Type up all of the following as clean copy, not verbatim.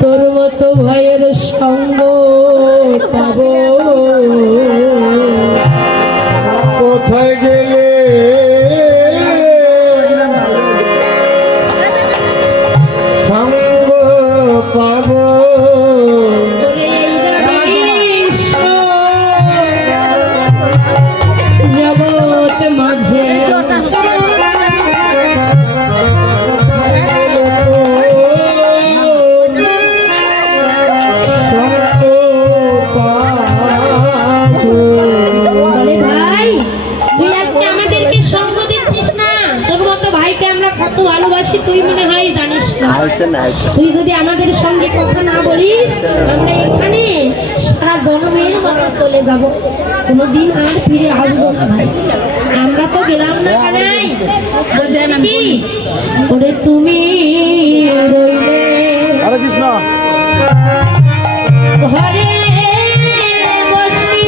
তোর মতো ভাইয়ের সঙ্গ পাবো কোথায় গেলে সঙ্গ পাবো জগৎ মাঝে তুই মনে হয় জানিস না। তুই যদি আমাদের সঙ্গে কথা না বলিস আমরা এখানে সারা জন্মের মতো চলে যাব, কোনোদিন আর ফিরে আসবো না ভাই। আমরা তো গেলাম না কানাই, কি ওরে তুমি রইলে হরে কৃষ্ণ ঘরে বসি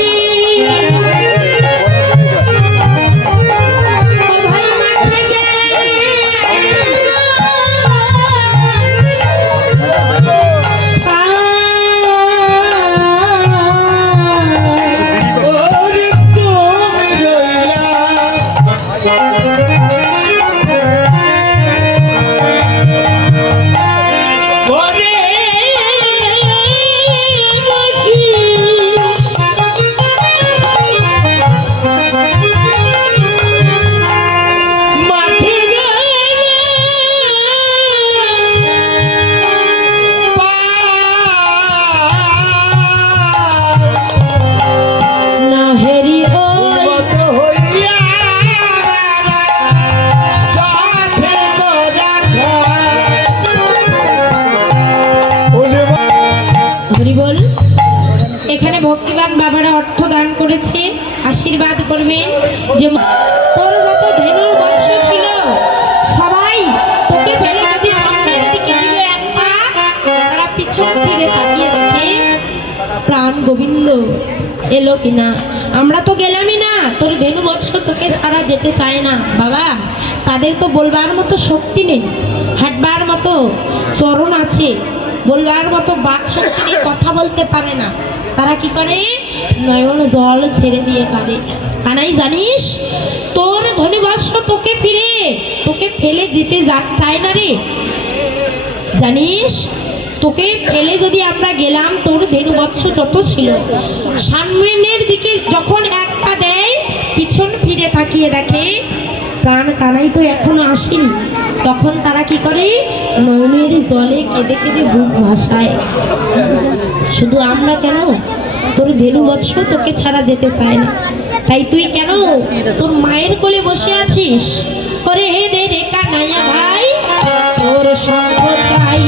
ভক্তিবান বাবারা অর্থ দান করেছে, আশীর্বাদ করবেন যে তোর যত ধেনুর বংশ ছিল সবাই তোকে ফেলে যদি সামনের দিকে দিল এক পা, তারা পিছন ফিরে তাকিয়ে দেখে প্রাণ গোবিন্দ এলো কিনা। আমরা তো গেলামই না, তোর ধেনু বংশ তোকে সারা যেতে চায় না বাবা। তাদের তো বলবার মতো শক্তি নেই, হাঁটবার মতো চরণ আছে, বলবার মতো বাক শক্তি নেই, কথা বলতে পারে না। তারা কি করে? নয়ন জল ছেড়ে দিয়ে কাঁদে। কানাই জানিস তোর ধনুবর্ষ তোকে ফেলে যেতে চায় না রে। জানিস তোকে ফেলে যদি আমরা গেলাম, তোর ধনুবর্ষ যত ছিল সামনের দিকে যখন এক পা দেয় পিছন ফিরে তাকিয়ে দেখে প্রাণ কানাই তো এখনো আসেনি। তখন তারা কি করে? নয়নের জলে কেঁদে কেঁদে বুক ভাসায়। শুধু আমরা কেন, তোর ধেনু বৎস তোকে ছাড়া যেতে চায় না। তাই তুই কেন তোর মায়ের কোলে বসে আছিস? ওরে হে দে রে কানাইয়া ভাই তোর সঙ্গ চাই,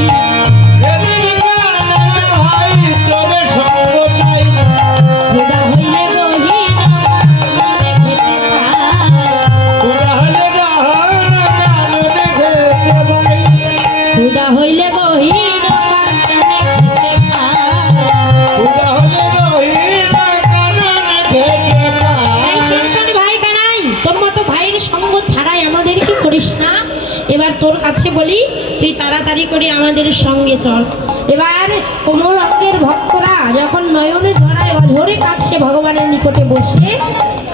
খোদা হইলে গহীন মনে খেতে পাই, খোদা হইলে গহীন এবার তোর কাছে বলি তুই তাড়াতাড়ি করে আমাদের সঙ্গে চল। এবার কোমল অঙ্গের ভক্তরা যখন নয়নে ধরায় অঝরে কাঁদছে ভগবানের নিকটে বসে,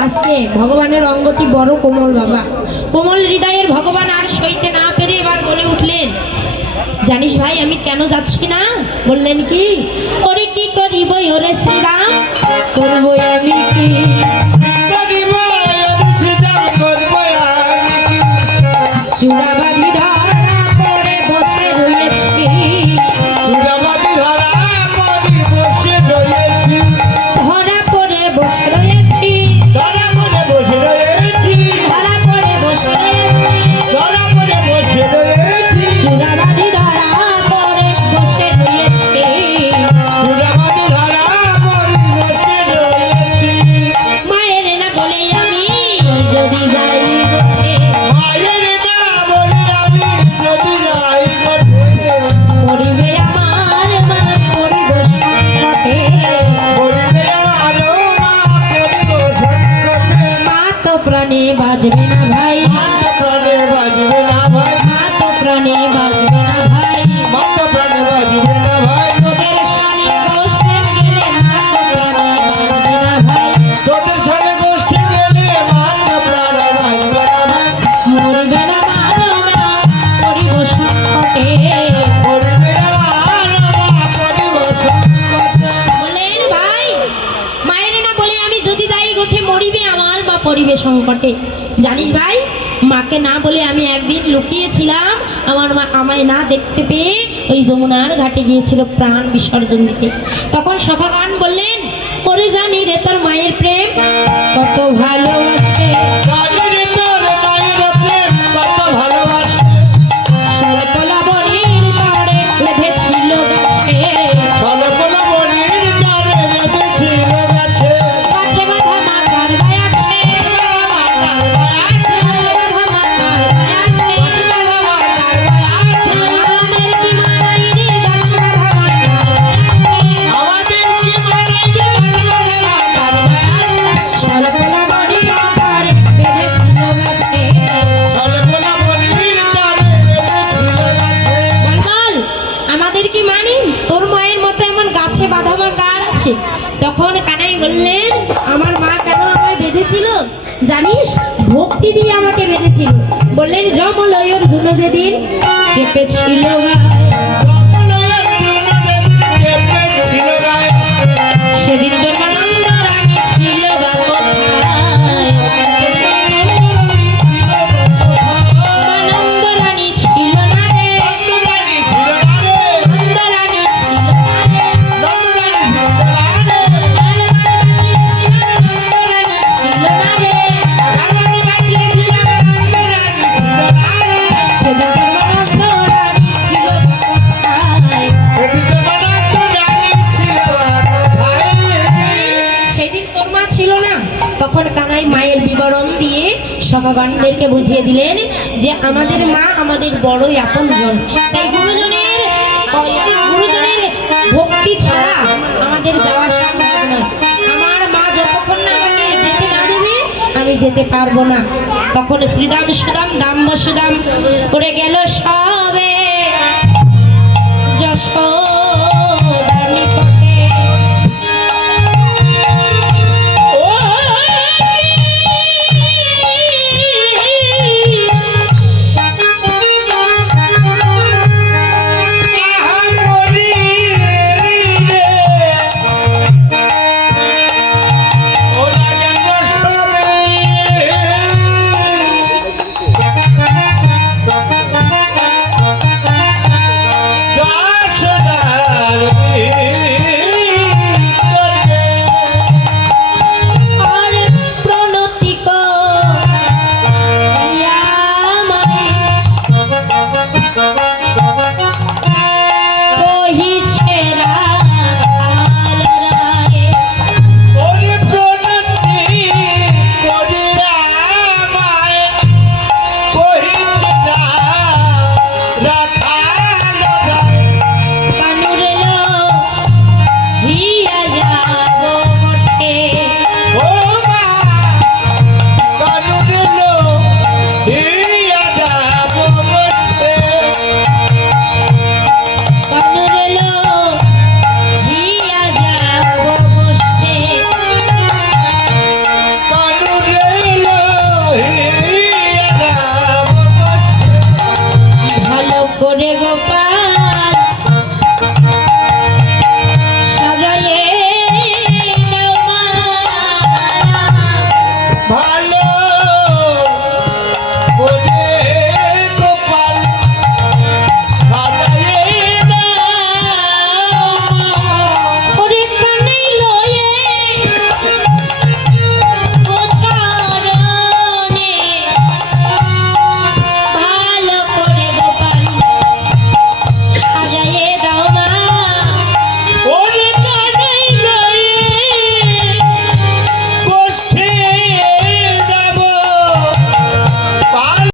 আজকে ভগবানের অঙ্গটি বড় কোমল বাবা, কোমল হৃদয়ের ভগবান আর সইতে না পেরে এবার বলে উঠলেন, জানিস ভাই আমি কেন যাচ্ছি না? বললেন কি? ওরে কি করিব ওরে শ্রীরাম, করবো আমি কি চূড়াবাদি ধরা পরে বসে রয়েছি, ধরা পরে বসে রয়েছি, চূড়াবাদি ধরা পরে বসে রয়েছি, মায়ের পরিবে সংকটে। জানিস ভাই, মাকে না বলে আমি একদিন লুকিয়েছিলাম, আমার মা আমায় না দেখতে পেয়ে ওই যমুনার ঘাটে গিয়েছিল প্রাণ বিসর্জন দিতে। তখন সখাগান বললেন, ওরে জানি রে তোর মায়ের প্রেম কত ভালোবাসে, সর্বলবণীর তরে বেঁধেছিল গাছে, গাছে বাঁধা মাকার বায়াছে, গাছে বাঁধা মাকার বায়াছে, আমাদের কি মানাই রে গাছে বাঁধা মাকার বায়াছে, সর্বলবণীর তরে বেঁধেছিল গাছে। বল আমাদের কি মানি, তোর মায়ের মতো এমন গাছে বাঁধা মা কার আছে? তখন কানাই বললেন, আমার মা কেন আমায় বেঁধেছিল জানিস? ভক্তি দিয়ে আমাকে বেঁধেছিল। বললেন, জমলয়ের জন্য যেদিন চেপেছিল গায়ে, সেদিন তোর আনন্দ রানী ছিল বা কোথায়? আনন্দ রানী ছিল না রে, আনন্দ রানী ছিল না রে, সেদিন তোর মা ছিল না। তখন কানাই মায়ের বিবরণ দিয়ে সখাগণদেরকে বুঝিয়ে দিলেন যে আমাদের মা আমাদের বড়ই আপনজন, তাই গুরুজনের ভক্তি ছাড়া আমাদের যাওয়া সম্ভব নয়। আমার মা যতক্ষণ না আমাকে যেতে না দেবে আমি যেতে পারবো না। তখন শ্রীদাম সুদাম দাম্ব সুদাম করে গেল সবে,